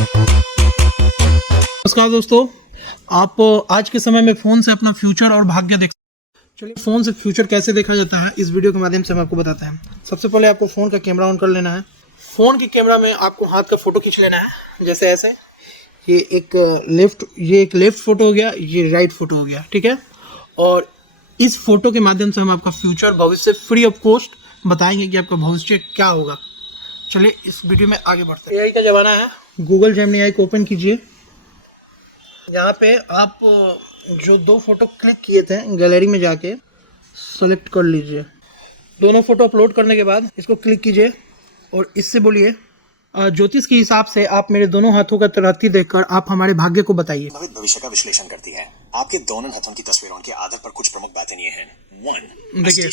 नमस्कार दोस्तों, आप आज के समय में फ़ोन से अपना फ्यूचर और भाग्य देख। चलिए, फ़ोन से फ्यूचर कैसे देखा जाता है इस वीडियो के माध्यम से हम आपको बताते हैं। सबसे पहले आपको फ़ोन का कैमरा ऑन कर लेना है। फ़ोन के कैमरा में आपको हाथ का फ़ोटो खींच लेना है, जैसे ऐसे। ये एक लेफ़्ट फ़ोटो हो गया, ये राइट फ़ोटो हो गया, ठीक है। और इस फ़ोटो के माध्यम से हम आपका फ्यूचर, भविष्य फ्री ऑफ कॉस्ट बताएंगे कि आपका भविष्य क्या होगा। चलिए इस वीडियो में आगे बढ़ते हैं। AI का ज़माना है। गूगल जेमिनी AI को ओपन कीजिए। यहाँ पे आप जो 2 फोटो क्लिक किए थे, गैलरी में जाके सेलेक्ट कर लीजिए। दोनों फोटो अपलोड करने के बाद इसको क्लिक कीजिए और इससे बोलिए, ज्योतिष के हिसाब से आप मेरे दोनों हाथों का राशि देखकर आप हमारे भाग्य को बताइए। भविष्य का विश्लेषण करती है। आपके दोनों हाथों की तस्वीरों के आधार पर कुछ प्रमुख बातें ये हैं। 1. देखिए,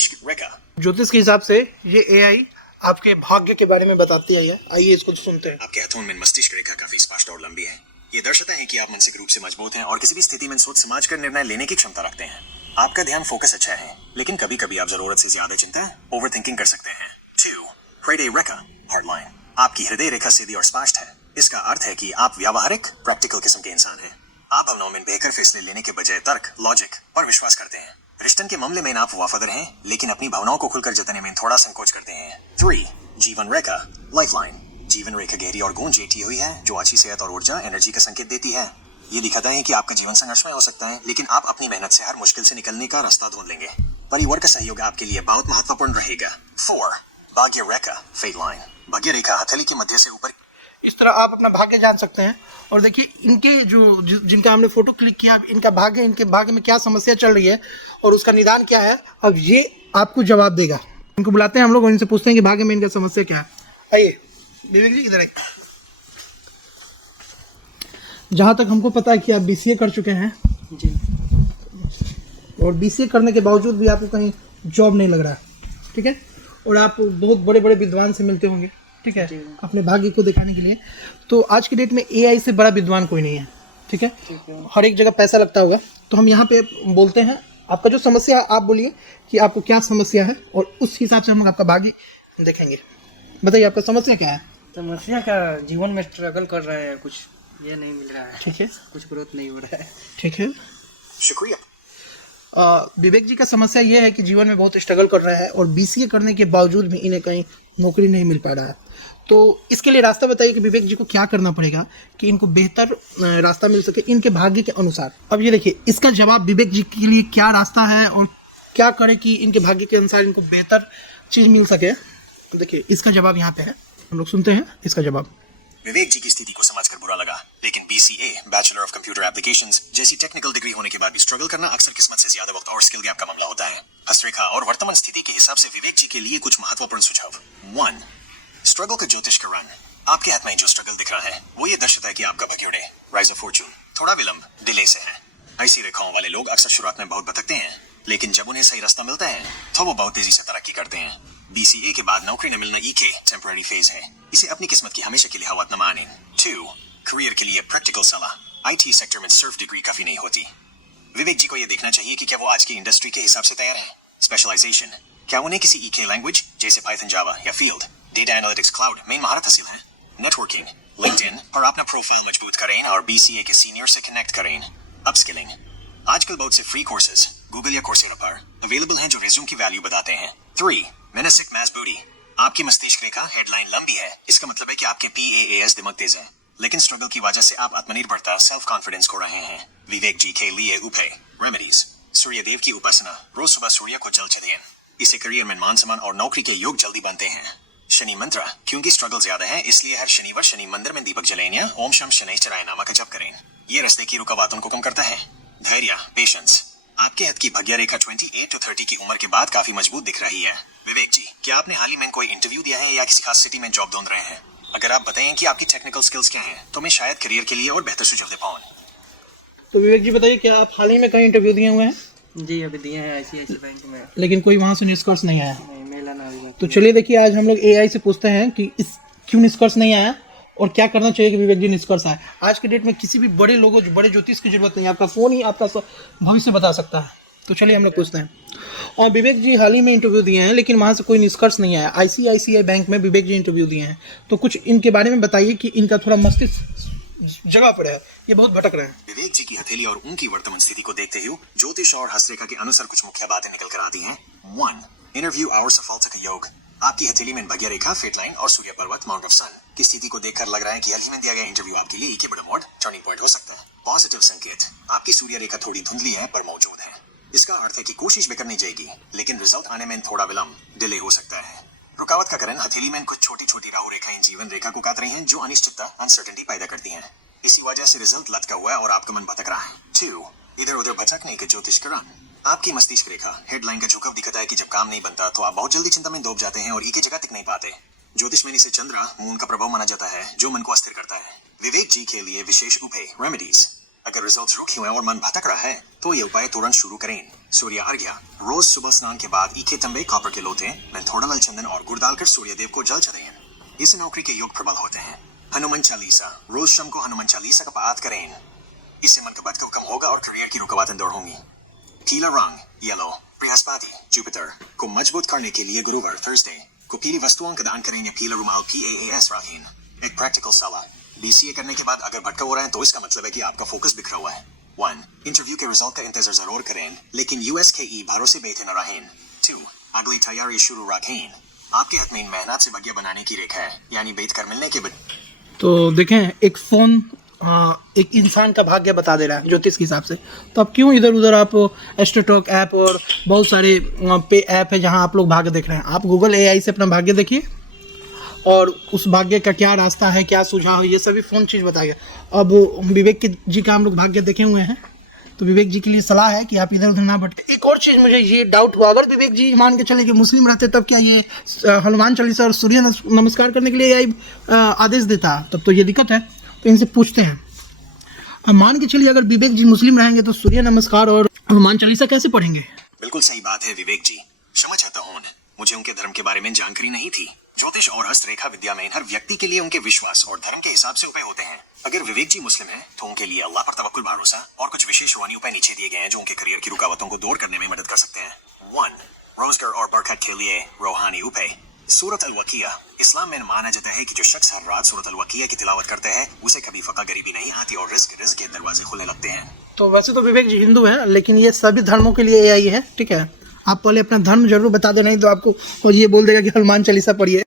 ज्योतिष के हिसाब से ये AI आपके भाग्य के बारे में बताती है। आइए इसको सुनते हैं। आपके हाथों में मस्तिष्क रेखा काफी स्पष्ट और लंबी है। ये दर्शाता है कि आप मानसिक रूप से मजबूत हैं और किसी भी स्थिति में सोच समझ कर निर्णय लेने की क्षमता रखते हैं। आपका ध्यान फोकस अच्छा है, लेकिन कभी कभी आप जरूरत से ज्यादा चिंता ओवर थिंकिंग कर सकते हैं। 2. हृदय रेखा हार्ड लाइन। आपकी हृदय रेखा सीधी और स्पष्ट है। इसका अर्थ है कि आप व्यावहारिक प्रैक्टिकल किस्म के इंसान हैं। आप भावनाओं में बेहतर फैसले लेने के बजाय तर्क लॉजिक पर विश्वास करते हैं। रिश्तन के मामले में आप वफादार हैं, लेकिन अपनी भावनाओं को खुलकर जताने में थोड़ा संकोच करते हैं। 3. जीवन रेखा लाइफलाइन। जीवन रेखा गहरी और गूंजी हुई है, जो अच्छी सेहत और ऊर्जा एनर्जी का संकेत देती है। ये दिखाता है कि आपका जीवन संघर्षमय हो सकता है, लेकिन आप अपनी मेहनत से हर मुश्किल से निकलने का रास्ता ढूंढ लेंगे। परिवार का सहयोग आपके लिए बहुत महत्वपूर्ण रहेगा। 4. भाग्य रेखा फेट लाइन। भाग्य रेखा हथेली के मध्य से ऊपर। इस तरह आप अपना भाग्य जान सकते हैं। और देखिए, इनके जिनका हमने फोटो क्लिक किया, इनके भाग्य में क्या समस्या चल रही है और उसका निदान क्या है, अब ये आपको जवाब देगा। इनको बुलाते हैं हम लोग और इनसे पूछते हैं कि भाग्य में इनका समस्या क्या है। आइए विवेक जी, इधर आइए। जहाँ तक हमको पता है कि आप BCA कर चुके हैं जी, और BCA करने के बावजूद भी आपको कहीं जॉब नहीं लग रहा है, ठीक है। और आप बहुत बड़े बड़े विद्वान से मिलते होंगे, ठीक है, अपने भाग्य को दिखाने के लिए। तो आज की डेट में AI से बड़ा विद्वान कोई नहीं है, ठीक है। हर एक जगह पैसा लगता होगा। तो हम यहाँ पे बोलते हैं, आपका जो समस्या है आप बोलिए कि आपको क्या समस्या है, और उस हिसाब से हम लोग आपका भाग्य देखेंगे। बताइए, आपका समस्या क्या है? समस्या क्या, जीवन में स्ट्रगल कर रहे हैं, कुछ ये नहीं मिल रहा है, ठीक है, कुछ ग्रोथ नहीं हो रहा है, ठीक है। शुक्रिया। विवेक जी का समस्या ये है कि जीवन में बहुत स्ट्रगल कर रहा है और BCA करने के बावजूद भी इन्हें कहीं नौकरी नहीं मिल पा रहा है। तो इसके लिए रास्ता बताइए कि विवेक जी को क्या करना पड़ेगा कि इनको बेहतर रास्ता मिल सके इनके भाग्य के अनुसार। अब ये देखिए, इसका जवाब विवेक जी के लिए क्या रास्ता है और क्या करे कि इनके भाग्य के अनुसार इनको बेहतर चीज़ मिल सके। देखिए, इसका जवाब यहाँ पे है, हम लोग सुनते हैं इसका जवाब। विवेक जी की स्थिति को समझकर बुरा लगा, लेकिन BCA bachelor of computer applications जैसी टेक्निकल डिग्री होने के बाद भी स्ट्रगल करना अक्सर किस्मत से ज्यादा वक्त और स्किल गैप का मामला होता है। हस्तरेखा और वर्तमान स्थिति के हिसाब से विवेक जी के लिए कुछ महत्वपूर्ण सुझाव। 1. स्ट्रगल का ज्योतिष का रंग। आपके हाथ में जो स्ट्रगल दिख रहा है वो ये दर्शाता है कि आपका भाग्योदय राइज ऑफ फॉर्चून थोड़ा विलंब डिले से है। ऐसी रेखाओं वाले लोग अक्सर शुरुआत में बहुत भटकते हैं, लेकिन जब उन्हें सही रास्ता मिलता है तो वो बहुत तेजी से तरक्की करते हैं। BCA के बाद नौकरी न मिलना EK टेम्पररी फेज है। इसे अपनी किस्मत की हमेशा के लिए हवा न माने। 2. करियर के लिए प्रैक्टिकल सलाह। IT सेक्टर में सिर्फ डिग्री काफी नहीं होती। विवेक जी को यह देखना चाहिए कि क्या वो आज की इंडस्ट्री के हिसाब से तैयार है। स्पेशलाइजेशन। क्या उन्हें किसी EK लैंग्वेज जैसे पाइथन, जावा या फील्ड डेटा एनालिटिक्स, क्लाउड में महारत हासिल है। नेटवर्किंग, लिंक्डइन पर अपना प्रोफाइल मजबूत करें और BCA के सीनियर से कनेक्ट करें। अपस्किलिंग। आजकल बहुत से फ्री कोर्सेज गूगल या कोर्सेरा पर अवेलेबल हैं जो रिज्यूम की वैल्यू बताते हैं। 3. मेनेसिक मैस बूटी। आपकी मस्तिष्क रेखा हेडलाइन लंबी है, इसका मतलब है कि आपके PAAS दिमाग तेज है, लेकिन स्ट्रगल की वजह से आप आत्मनिर्भरता सेल्फ कॉन्फिडेंस खो रहे हैं। विवेक जी के लिए उपाय रेमेडीज। सूर्य देव की उपासना। रोज सुबह सूर्य को जल चढ़ाएं। इससे करियर में मान सम्मान और नौकरी के योग जल्दी बनते हैं। शनि मंत्र। क्योंकि स्ट्रगल ज्यादा है, इसलिए हर शनिवार शनि मंदिर में दीपक जलाएं या ओम शम शनैश्चराय नामा का जप करें। ये रास्ते की रुकावटों को कम करता है। धैर्य पेशेंस। आपके हाथ की भाग्य रेखा 28 to 30 की उम्र के बाद काफी मजबूत दिख रही है। विवेक जी, क्या आपने हाल ही में कोई इंटरव्यू दिया है या किसी खास सिटी में जॉब ढूंढ रहे हैं? अगर आप बताएं कि आपकी टेक्निकल स्किल्स क्या हैं, तो मैं शायद करियर के लिए और बेहतर सुझाव दे पाऊं। तो विवेक जी बताइए, क्या आप हाल ही में कहीं इंटरव्यू दिए हुए हैं? जी अभी दिए हैं ICICI बैंक में, लेकिन कोई वहाँ से निष्कर्ष नहीं आया? नहीं मेला ना अभी। तो चलिए देखिए, आज हम लोग AI से पूछते हैं कि इस क्यों निष्कर्ष नहीं आया और क्या करना चाहिए कि विवेक जी निष्कर्ष आए। आज के डेट में किसी भी बड़े लोगों, बड़े ज्योतिष की जरूरत नहीं है, आपका फ़ोन ही आपका भविष्य बता सकता है। तो चलिए हम लोग पूछते हैं। और विवेक जी हाल ही में इंटरव्यू दिए हैं, लेकिन वहाँ से कोई निष्कर्ष नहीं आया। ICICI बैंक में विवेक जी इंटरव्यू दिए हैं, तो कुछ इनके बारे में बताइए कि इनका थोड़ा मस्तिष्क जगह पर है, ये बहुत भटक रहे हैं। विवेक जी की हथेली और उनकी वर्तमान स्थिति को देखते हुए ज्योतिष और हस्तरेखा के अनुसार कुछ मुख्य बातें निकल कर आती हैं। 1. इंटरव्यू और सफलता का योग। आपकी हथेली में भाग्य रेखा, फेट लाइन और सूर्य पर्वत, माउंट ऑफ सन की स्थिति को देखकर लग रहा है कि हाल ही में दिया गया इंटरव्यू आपके लिए एक बड़ा मोड टर्निंग पॉइंट हो सकता है। पॉजिटिव संकेत। आपकी सूर्य रेखा थोड़ी धुंधली है पर मौजूद है। इसका अर्थ है कि कोशिश भी करनी जाएगी, लेकिन रिजल्ट आने में थोड़ा विलंब, डिले हो सकता है। रुकावट का कारण हथेली में कुछ छोटी छोटी राहु रेखाएं जीवन रेखा को काट रही हैं, जो अनिश्चितता, अनसर्टेनिटी पैदा करती हैं। इसी वजह से रिजल्ट लटका हुआ है और आपका मन भटक रहा है। 2. इधर उधर भटकने के ज्योतिष करण। आपकी मस्तिष्क रेखा, हेडलाइन का झुकाव दिखाता है कि जब काम नहीं बनता तो आप बहुत जल्दी चिंता में डूब जाते हैं और एक ही जगह टिक नहीं पाते। ज्योतिष में इसे चंद्र, मून का प्रभाव माना जाता है, जो मन को अस्थिर करता है। विवेक जी के लिए विशेष उपाय, रेमेडीज। अगर रिजल्ट रुके हुए और मन भटक रहा है तो ये उपाय तुरंत शुरू करें। सूर्य अर्घ्य। रोज सुबह स्नान के बाद 1 तांबे कॉपर के लोटे में थोड़ा लाल चंदन और गुड़ डालकर सूर्य देव को जल चढ़ाएं। इससे नौकरी के योग प्रबल होते हैं। हनुमान चालीसा। रोज शाम को हनुमान चालीसा का पाठ करें। इससे मन का भटकाव कम होगा और करियर की रुकावटें दूर होंगी। पीला रंग, येलो। बृहस्पति, जुपिटर को मजबूत करने के लिए गुरुवार, थर्सडे को पीली वस्तुओं का दान करें या पीला रुमाल, PAAS रखें। एक प्रैक्टिकल सलाह। BCA करने के बाद अगर भटका हो रहा है तो इसका मतलब है कि आपका फोकस बिखरा हुआ है। 1. इंटरव्यू के रिजल्ट का इंतजार जरूर करें, लेकिन USKE भरोसे बैठे न रहें। 2. अगली तैयारी शुरू रखें। आपके हाथ में मेहनत से भाग्य बनाने की रेखा है, यानी बैठ कर मिलने के बाद। तो देखें, एक फ़ोन एक इंसान का भाग्य बता दे रहा है ज्योतिष के हिसाब से, तो अब क्यों इधर उधर आप एस्ट्रोटॉक ऐप और बहुत सारे पे ऐप है जहां आप लोग भाग्य देख रहे हैं। आप गूगल AI से अपना भाग्य देखिए और उस भाग्य का क्या रास्ता है, क्या सुझाव है, ये सभी फ़ोन चीज़ बताइए। अब विवेक जी का हम लोग भाग्य देखे हुए हैं, तो विवेक जी के लिए सलाह है कि आप इधर उधर ना भटके। एक और चीज़ मुझे ये डाउट हुआ, अगर विवेक जी मान के चले कि मुस्लिम रहते तब क्या ये हनुमान चालीसा और सूर्य नमस्कार करने के लिए AI आदेश देता? तब तो ये दिक्कत है। तो इनसे पूछते हैं, अब मान के चलिए अगर विवेक जी मुस्लिम रहेंगे तो सूर्य नमस्कार और हनुमान चालीसा कैसे पढ़ेंगे? बिल्कुल सही बात है विवेक जी, क्षमा चाहता हूँ, मुझे उनके धर्म के बारे में जानकारी नहीं थी। ज्योतिष और हस्तरेखा विद्या में हर व्यक्ति के लिए उनके विश्वास और धर्म के हिसाब से उपाय होते हैं। अगर विवेक जी मुस्लिम हैं, तो उनके लिए अल्लाह पर तवक्कुल, भरोसा और कुछ विशेष रूहानी उपाय नीचे दिए गए हैं जो उनके करियर की रुकावटों को दूर करने में मदद कर सकते हैं। 1. रोजगार और बरकत के लिए रूहानी उपाय। सूरत अल-वकिया। इस्लाम में माना जाता है कि जो शख्स हर रात सूरत अल-वकिया की तिलावत करते हैं उसे कभी फका गरीबी नहीं आती और रिस्क के दरवाजे खुलने लगते हैं। तो वैसे तो विवेक जी हिंदू हैं, लेकिन ये सभी धर्मों के लिए AI है, ठीक है। आप पहले अपना धर्म जरूर बता दो, नहीं तो आपको ये बोल देगा कि हनुमान चालीसा पढ़िए।